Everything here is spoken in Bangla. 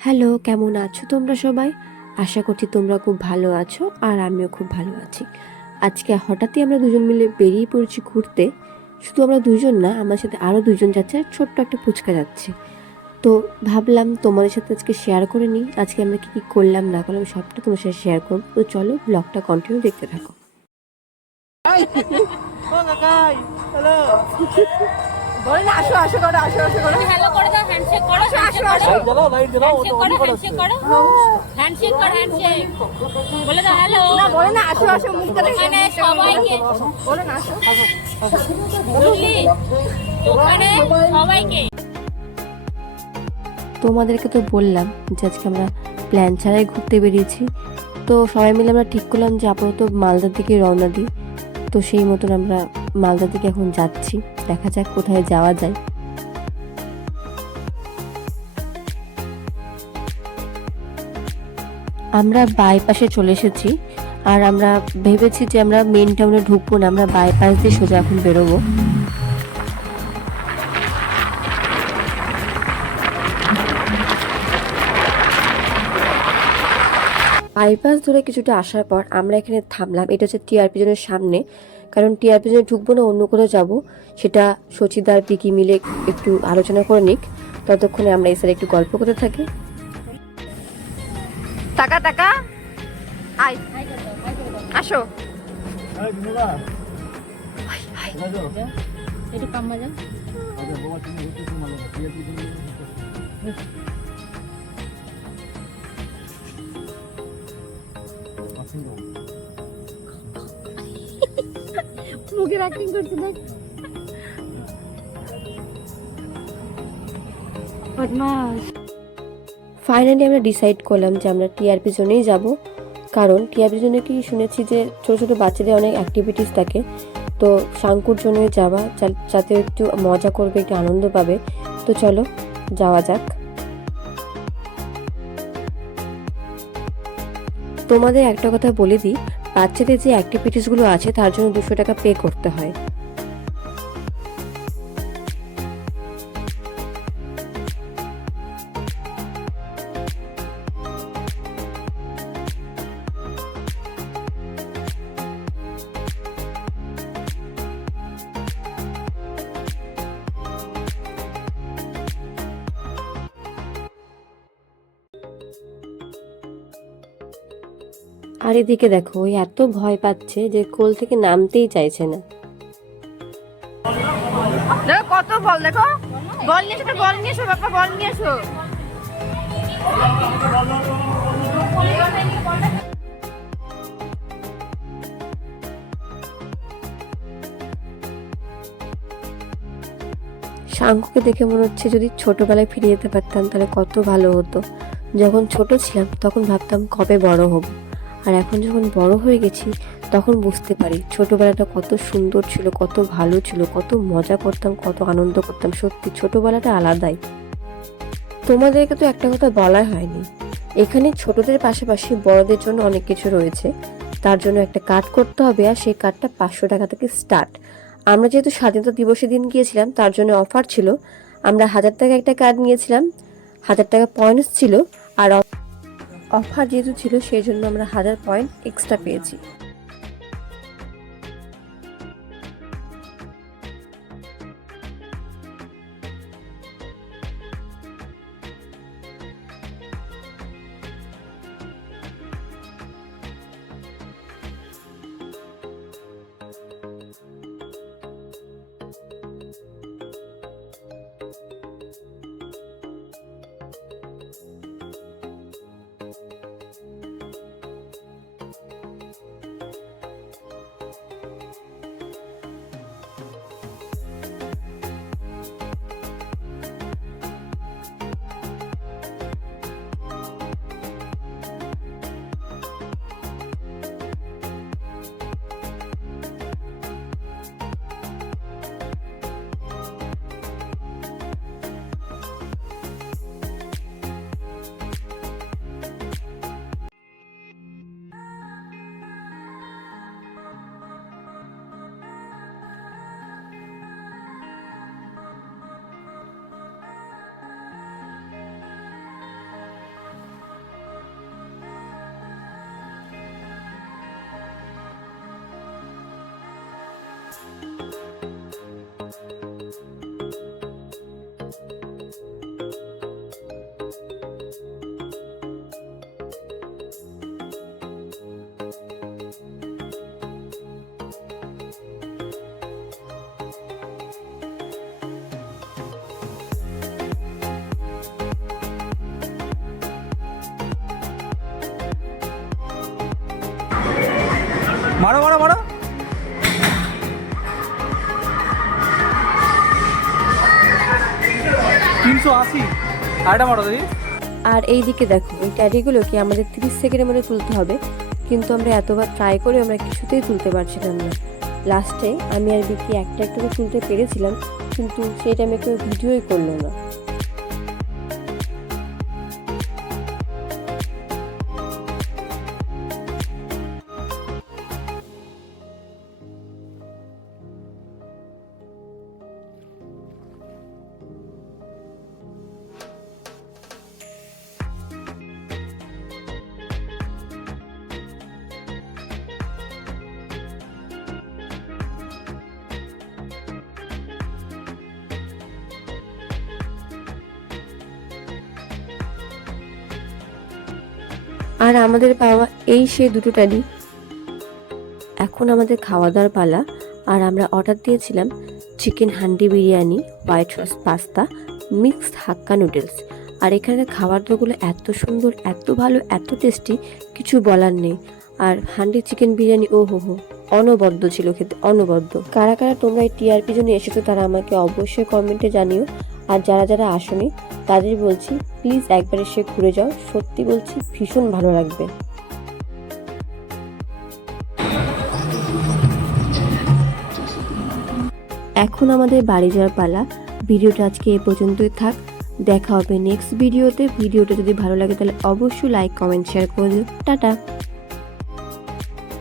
হ্যালো, কেমন আছো তোমরা সবাই? আশা করছি তোমরা খুব ভালো আছো আর আমিও খুব ভালো আছি। আজকে হঠাৎই আমরা দুজন মিলে বেরিয়ে পড়েছি ঘুরতে। শুধু আমরা দুজন না, আমার সাথে আরও দুজন যাচ্ছে আর ছোট্ট একটা পুচকা যাচ্ছে। তো ভাবলাম তোমাদের সাথে আজকে শেয়ার করে নিই আজকে আমরা কী কী করলাম না করলাম সবটা তোমার সাথে শেয়ার করবো। তো চলো ব্লগটা কন্টিনিউ দেখতে থাকো। বলেন আসো আসো করো আসো আসো করো হ্যালো করে দাও, হ্যান্ডশেক করো, হ্যান্ডশেক করো, হ্যান্ডশেক করো, হ্যান্ডশেক করো, হ্যান্ডশেক বলে দাও হ্যালো। না বলে না আসো আসো মুখটা দেখে ওখানে সবাইকে বলে না আসো বুঝলি, ওখানে সবাইকে। তোমাদেরকে তো বললাম যে আজকে আমরা প্ল্যান ছাড়াই ঘুরতে বেরিয়েছি। তো সবাই মিলে আমরা ঠিক করলাম যে আপাতত মালদার দিকে রওনা দিই। তো সেই মতন আমরা মালদার দিকে এখন যাচ্ছি, দেখা যাক কোথায় যাওয়া যায়। আমরা বাইপাসে চলে এসেছি আর আমরা ভেবেছি যে আমরা মেন টাউনে ঢুকবো না, আমরা বাইপাস দিয়ে সোজা এখন বেরোবো। বাইপাস ধরে কিছুটা আসার পর আমরা এখানে থামলাম। এটা হচ্ছে টিআরপি জোনের সামনে, কারণ টিআরপি জোনে ঢুকবো না অন্য কোথাও যাবো, সেটা সচিদার পিকি মিলে একটু আলোচনা করে নিক। ততক্ষণে আমরা এই সাইডে একটু গল্প করতে থাকি। টাকা টাকা আয় আসো একটু কাম্মা যাও। মুখের অ্যাক্টিং করছে দেখ। ফাইনালি আমরা ডিসাইড করলাম যে আমরা টিআরপি জোনেই যাব, কারণ টিআরপি জোনে কি শুনেছি যে ছোটো ছোটো বাচ্চাদের অনেক অ্যাক্টিভিটিস থাকে। তো শাঙ্কুর জন্যই যাওয়া, যাতে একটু মজা করবে, একটু আনন্দ পাবে। তো চলো যাওয়া যাক। তোমাদের একটা কথা বলে দিই, বাচ্চাদের যে অ্যাক্টিভিটিসগুলো আছে তার জন্য 200 টাকা পে করতে হয়। আর এদিকে দেখো, ওই এত ভয় পাচ্ছে যে কোল থেকে নামতেই চাইছে না। দেখো কত বল, দেখো বল নিয়ে এসো, বল নিয়ে এসো বাবা, বল নিয়ে এসো। শাঙ্কুকে দেখে মনে হচ্ছে যদি ছোটবেলায় ফিরে যেতে পারতাম তাহলে কত ভালো হতো। যখন ছোট ছিলাম তখন ভাবতাম কবে বড় হব, আর এখন যখন বড় হয়ে গেছি তখন বুঝতে পারি ছোটবেলাটা কত সুন্দর ছিল, কত ভালো ছিল, কত মজা করতাম, কত আনন্দ করতাম। সত্যি ছোটবেলাটা আলাদাই। তোমাদেরকে তো একটা কথা বলা হয়নি, এখানে ছোটদের পাশাপাশি বড়দের জন্য অনেক কিছু রয়েছে। তার জন্য একটা কার্ড করতে হবে, আর সেই কার্ডটা 500 টাকা থেকে স্টার্ট। আমরা যেহেতু স্বাধীনতা দিবসের দিন গিয়েছিলাম তার জন্য অফার ছিল, আমরা 1000 টাকা একটা কার্ড নিয়েছিলাম, 1000 টাকা পয়েন্টস ছিল। আর অফার যেহেতু ছিল সেই জন্য আমরা 1000 পয়েন্ট এক্সট্রা পেয়েছি। মারো মারো মারো। তিনশো 380। আরেকটা মারো দেখি। আর এই দিকে দেখো, এই ট্যাডিগুলোকে আমাদের 30 সেকেন্ডের মধ্যে তুলতে হবে, কিন্তু আমরা এতবার ট্রাই করে আমরা কিছুতেই তুলতে পারছিলাম না। লাস্টে আমি আর বিকি একটা একটা করে তুলতে পেরেছিলাম, কিন্তু সেই টাইমে কেউ ভিডিওই করলো না। আর আমাদের পাওয়া এই সে দুটো ট্যাডি। এখন আমাদের খাওয়া দাওয়ার পালা। আর আমরা অর্ডার দিয়েছিলাম chicken handi biryani, white sauce pasta, mixed Hakka noodles. আর এখানে খাবার দাবারগুলো এত সুন্দর, এত ভালো, এত টেস্টি, কিছু বলার নেই। আর হান্ডি চিকেন বিরিয়ানি ও হো হো, অনবদ্য ছিল খেতে, অনবদ্য। কারা কারা তোমরা এই টিআরপি জন্য এসেছো তারা আমাকে অবশ্যই কমেন্টে জানিও। আর যারা যারা আসোনি তাদের বলছি প্লিজ একবার এসে ঘুরে যাও, সত্যি বলছি ভীষণ ভালো লাগবে। এখন আমাদের বাড়ি যাওয়ার পালা। ভিডিওটা আজকে এ পর্যন্তই থাক, দেখা হবে নেক্সট ভিডিওতে। ভিডিওটা যদি ভালো লাগে তাহলে অবশ্যই লাইক কমেন্ট শেয়ার করে দিও। টাটা।